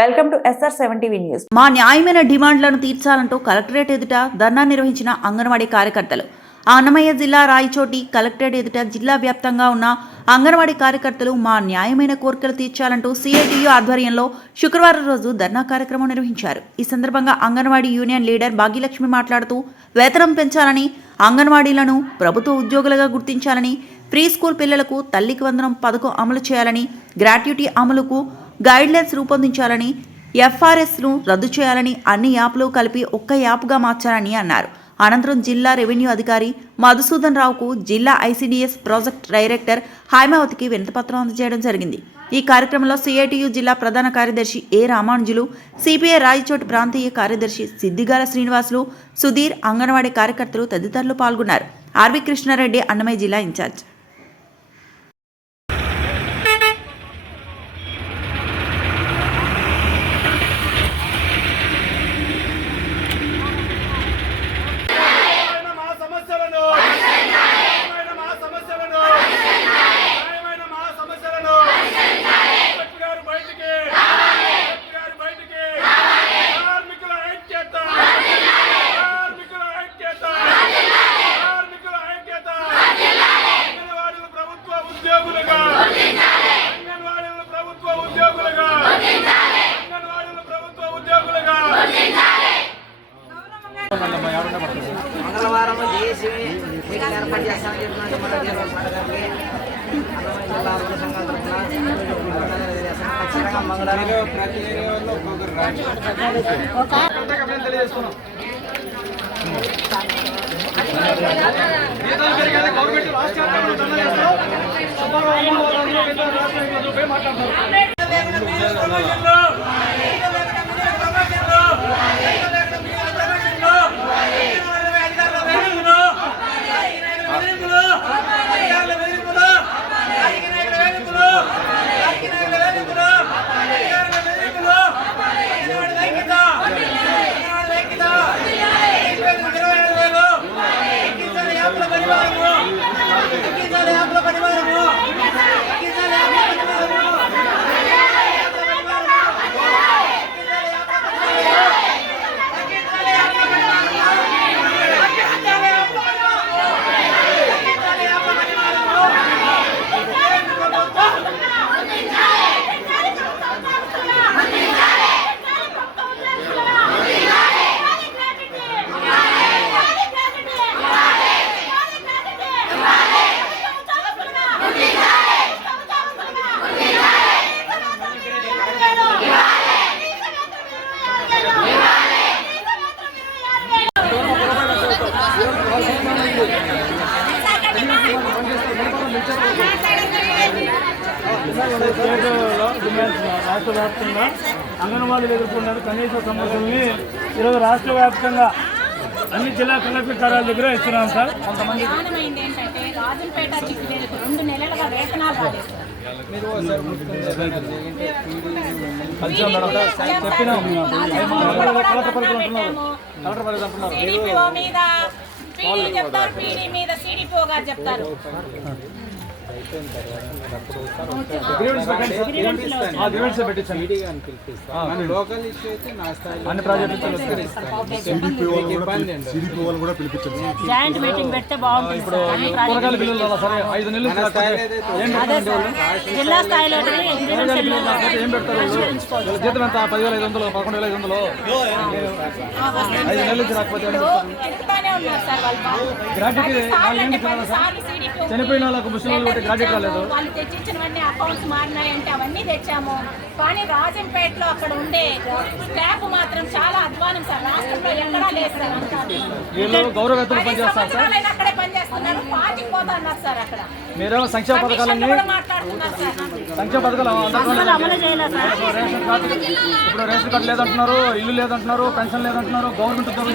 Welcome to SR7TV news. మా న్యాయమైన డిమాండ్లను తీర్చాలంటూ కలెక్టరేట్ ఎదుట ధర్నా నిర్వహించిన అంగన్వాడీ కార్యకర్తలు. అన్నమయ్య జిల్లా రాయచోటి కలెక్టరేట్ ఎదుట జిల్లా వ్యాప్తంగా ఉన్న అంగన్వాడీ కార్యకర్తలు మా న్యాయమైన కోరికలు తీర్చాలంటూ CITU ఆధ్వర్యంలో శుక్రవారం రోజు ధర్నా కార్యక్రమం నిర్వహించారు. ఈ సందర్భంగా అంగన్వాడీ యూనియన్ లీడర్ భాగ్యలక్ష్మి మాట్లాడుతూ వేతనం పెంచాలని, అంగన్వాడీలను ప్రభుత్వ ఉద్యోగులుగా గుర్తించాలని, ప్రీ స్కూల్ పిల్లలకు తల్లికి వందనం పథకం అమలు చేయాలని, గ్రాట్యుటీ అమలుకు గైడ్లైన్స్ రూపొందించాలని, FRSను రద్దు చేయాలని, అన్ని యాప్లు కలిపి ఒక్క యాప్గా మార్చాలని అన్నారు. అనంతరం జిల్లా రెవెన్యూ అధికారి మధుసూదన్ రావుకు జిల్లా ICDS ప్రాజెక్ట్ డైరెక్టర్ హైమావతికి వినతిపత్రం అందజేయడం జరిగింది. ఈ కార్యక్రమంలో CITU జిల్లా ప్రధాన కార్యదర్శి A రామానుజులు, CPI రాయచోటి ప్రాంతీయ కార్యదర్శి సిద్దిగాల శ్రీనివాసులు, సుధీర్, అంగన్వాడీ కార్యకర్తలు తదితరులు పాల్గొన్నారు. RV కృష్ణారెడ్డి, అన్నమయ్య జిల్లా ఇన్ఛార్జ్. మంగళవారం చేసి మీటింగ్ ఏర్పాటు చేస్తామని చెప్పినట్టు మన ఖచ్చితంగా మంగళవారం ప్రతి ఏరియాలో రాష్ట్ర వ్యాప్తంగా అంగన్వాడీలు ఎదుర్కొన్నారు కనీస సమస్యల్ని ఈరోజు రాష్ట్ర వ్యాప్తంగా అన్ని జిల్లా కలెక్టర్ కార్యాలయ దగ్గర ఇస్తున్నాం సార్. కొంతమంది చెప్తారు లోకల్ ఇష్యూ అయితే నా స్థాయిలో అన్ని ప్రాజెక్టులు జాయింట్ మీటింగ్ పెడితే బాగుంటుంది. ఇప్పుడు కూరగాయల బిల్లులు సరే 5 నెలలు జిల్లా స్థాయిలో ఏం పెడతారు? జీతం ఎంత? 10,500, 11,500. 5 నెలల నుంచి రాకపోతే చనిపోయిన వాళ్ళకు ముస్లింలు గ్రాడ్యుయేట్ రాలేదు. వాళ్ళు తెచ్చినవన్నీ అకౌంట్స్ మారినాయంటే అవన్నీ తెచ్చాము. కానీ రాజంపేటలో అక్కడ ఉండే స్టాఫ్ మాత్రం చాలా అధ్వానం సార్. రాష్ట్రంలో ఎక్కడా లేదు సార్. గౌరవవేతలు పనిచేస్తారు సార్. అక్కడే పనిచేస్తున్నారు. పార్టీకి పోతా అన్నారు సార్. అక్కడ మీరేమో సంక్షేమ పథకాలన్నీ మాట్లాడుతున్నారు సార్. సంక్షేమ పథకాలు అమలు చేయలేదు సార్. రేషన్ కార్డు ఇప్పుడు రేషన్ కార్డు లేదంటున్నారు, ఇల్లు లేదంటున్నారు, పెన్షన్ లేదంటున్నారు. గవర్నమెంట్ ఉద్యోగం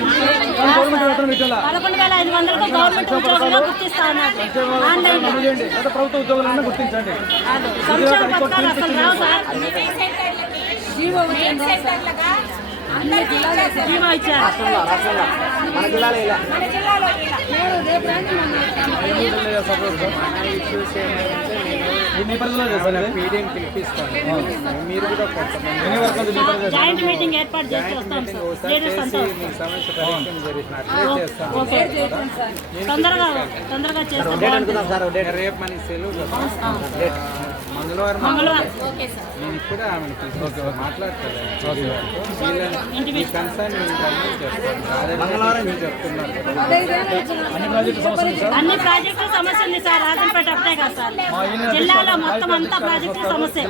వేతనం పెట్టాలా? 11,500 గవర్నమెంట్ ఉద్యోగులు గుర్తిస్తా ఉన్నారు. ప్రభుత్వ ఉద్యోగులన్నా గుర్తించండి. మన జిల్లాలో ఇలా మన జిల్లాలో ఇష్యూస్ ఏంటంటే మీడియం పిలిపిస్తాను మీరు కూడా కొంతమంది జాయింట్ మీటింగ్ ఏర్పాటు చేసి వస్తాం సార్ లేడీస్ అంతా మీ సమస్య పరిష్కారం జరిగిన అట్లే చేస్తాను ఓకే తొందరగా చేస్తాం అనుకుందాం సార్ డేట్ రేపు మనకి సెలవు కదా. మంగళవారం మంగళవారం ఓకే సార్ నేను ఇప్పుడే ఆమెను తీసుకొస్తాను మాట్లాడతాను ఈ కన్సర్న్ మంగళవారం మీరు చెప్తున్నారు అన్ని ప్రాజెక్టుల సమస్య ఉంది సార్ రాజంపేట ఒకటే కాదు సార్ జిల్లాలో మొత్తం అంతా ప్రాజెక్టుల సమస్య